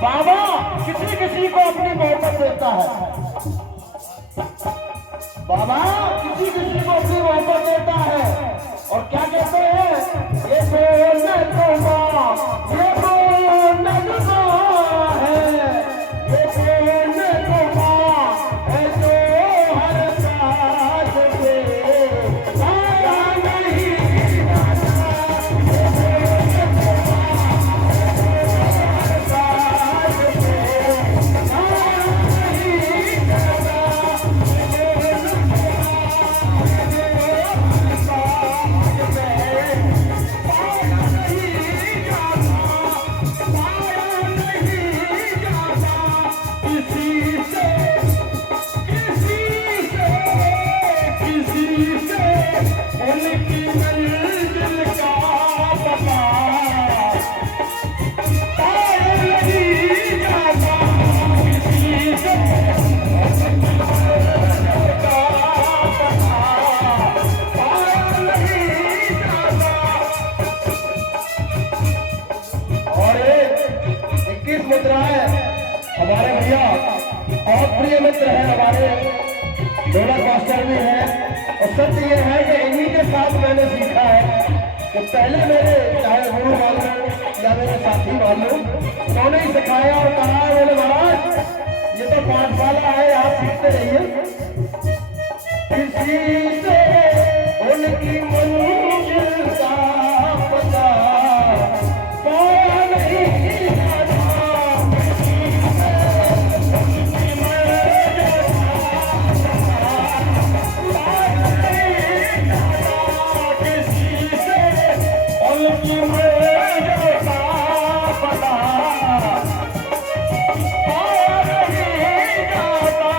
बाबा किसी किसी को अपनी मोहब्बत देता है, बाबा किसी किसी को अपनी मोहब्बत देता है। और क्या कहते हैं, ये बोलने को माँ, ये बोलने को है, ये बोलने को माँ है जो हर साथ से आया नहीं। 21 मुद्राएं हमारे भैया बहुत प्रिय मित्र हैं, हमारे ढोलक मास्टर भी हैं। और सत्य ये है कि इन्हीं के साथ मैंने सीखा है कि पहले मेरे चाहे गुरु मान लो या मेरे साथी मान लो, उन्होंने ही सिखाया और कहा है, बोले महाराज ये तो पाठशाला है, आप सीखते रहिए। किसी से उनकी मंजिल का पता पाया नहीं जाता, किसी से उनकी मंजिल का पता पाया नहीं जाता।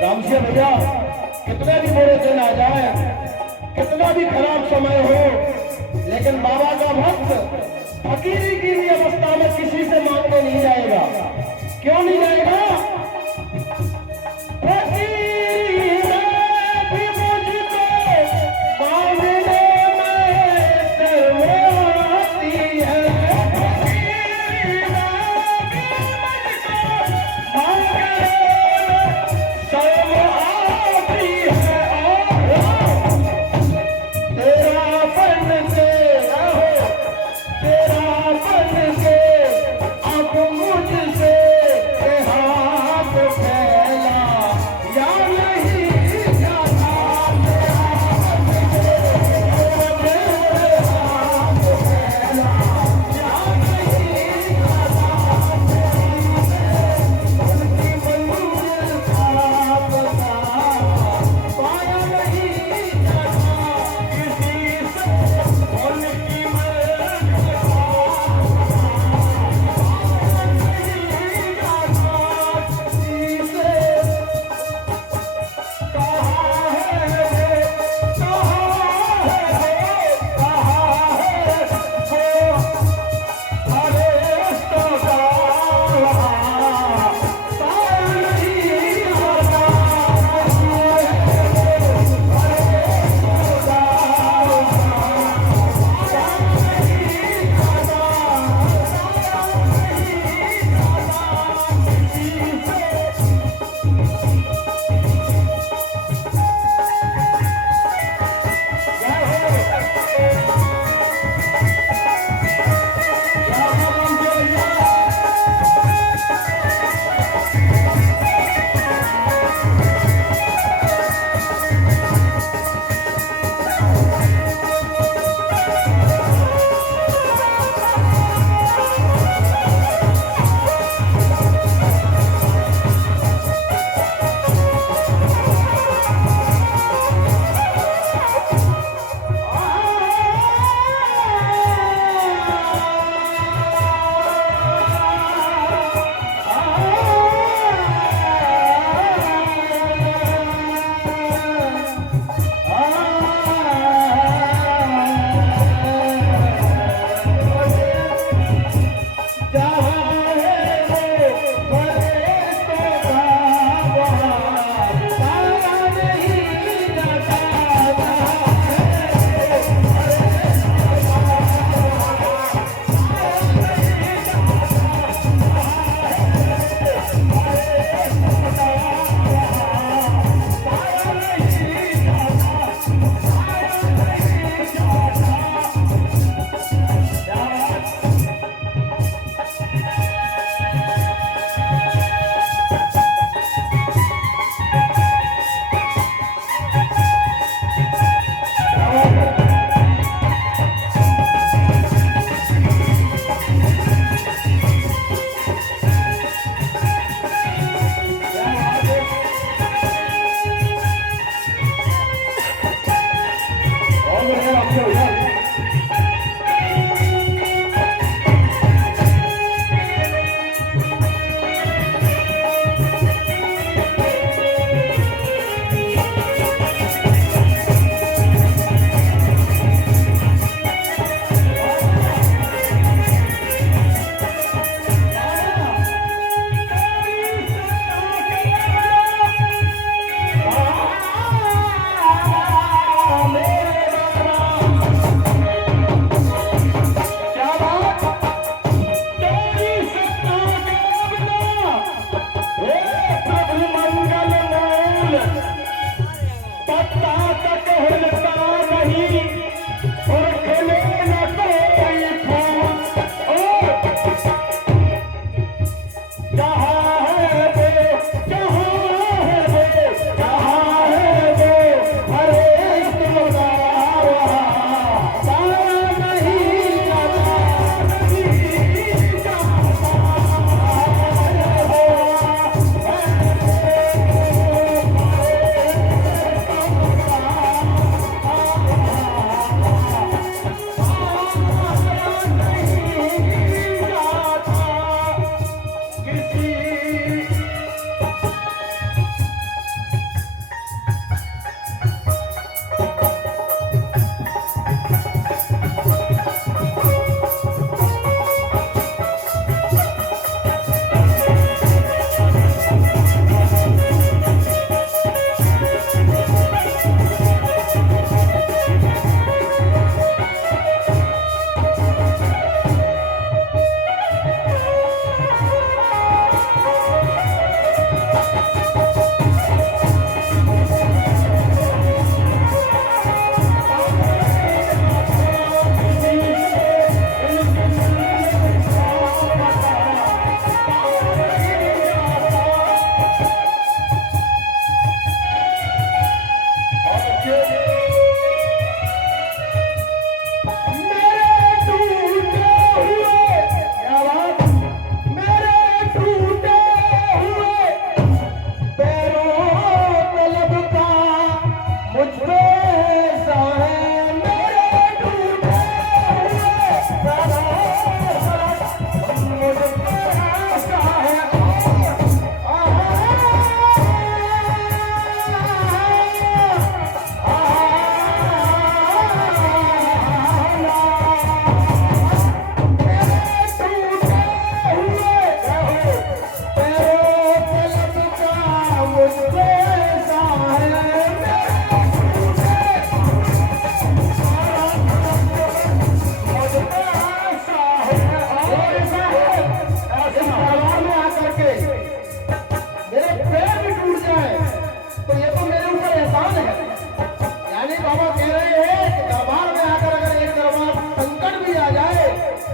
रामसिया भैया कितने भी बुरे दिन आ जाए, कितना भी खराब समय हो, लेकिन बाबा का भक्त फकीरी की भी अवस्था में किसी से मांगने नहीं जाएगा। क्यों नहीं जाएगा? फकीरी में भी मुझको मांगने में शर्म आती है, फकीरी में भी मुझको मांगने शर्म आती है। तेरा बन के तेरा बन के अब मुझसे हाथ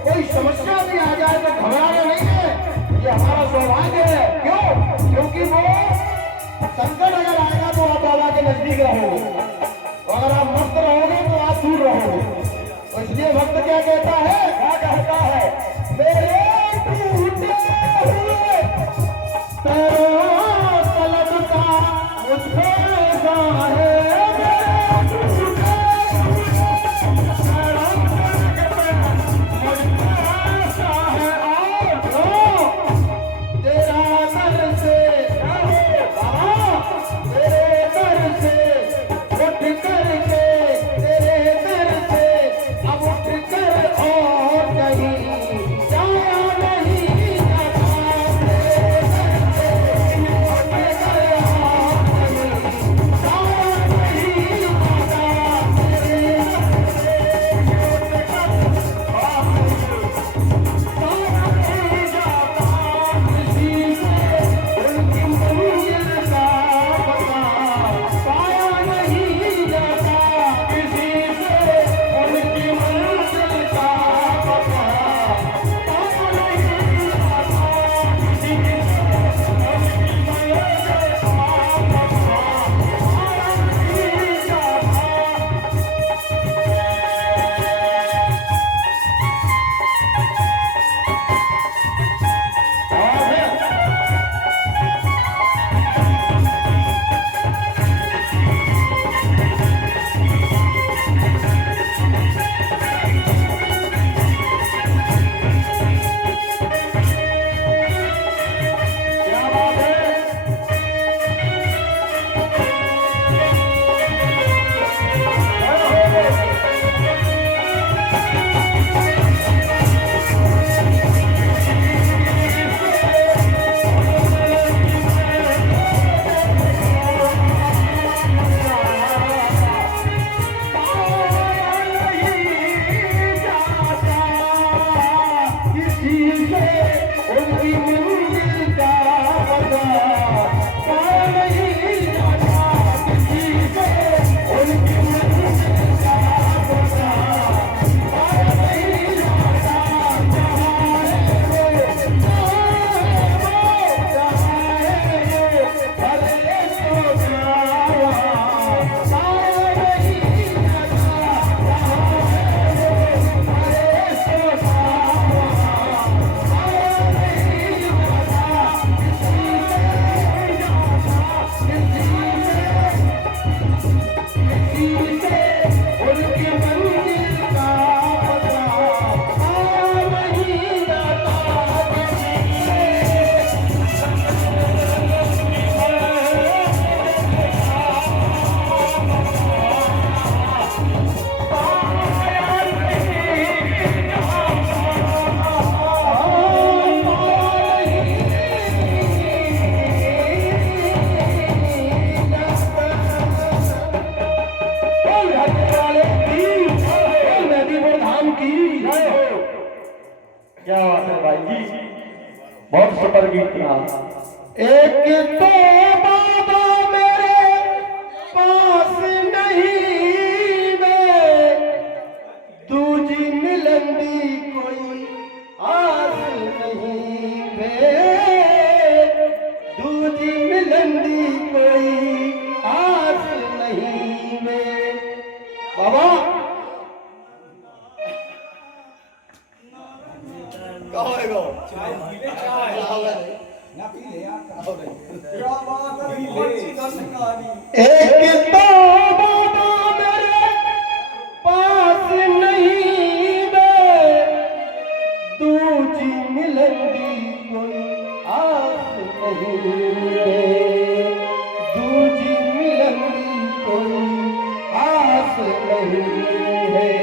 कोई समस्या भी आ जाए तो घबराना नहीं है, ये हमारा सौभाग्य है। क्यों? क्योंकि वो संकट अगर आएगा तो आप बाबा के नजदीक रहोगे, अगर आप मस्त रहोगे तो आप दूर रहोगे। तो इसलिए भक्त क्या कहता है, क्या कहता है, मेरे टूटे हुए पैरों तलब का मुझे है, क्या बात है भाई जी, बहुत सुपर गीत था। एक तो बाबा मेरे पास नहीं वे, दूजी मिलंदी कोई आस नहीं वे, दूजी मिलंदी कोई आस नहीं वे। बाबा एक तो बाबा मेरे पास नहीं वे, दूजी मिलंदी कोई आस नहीं वे, दूजी मिलंदी कोई आस नहीं है।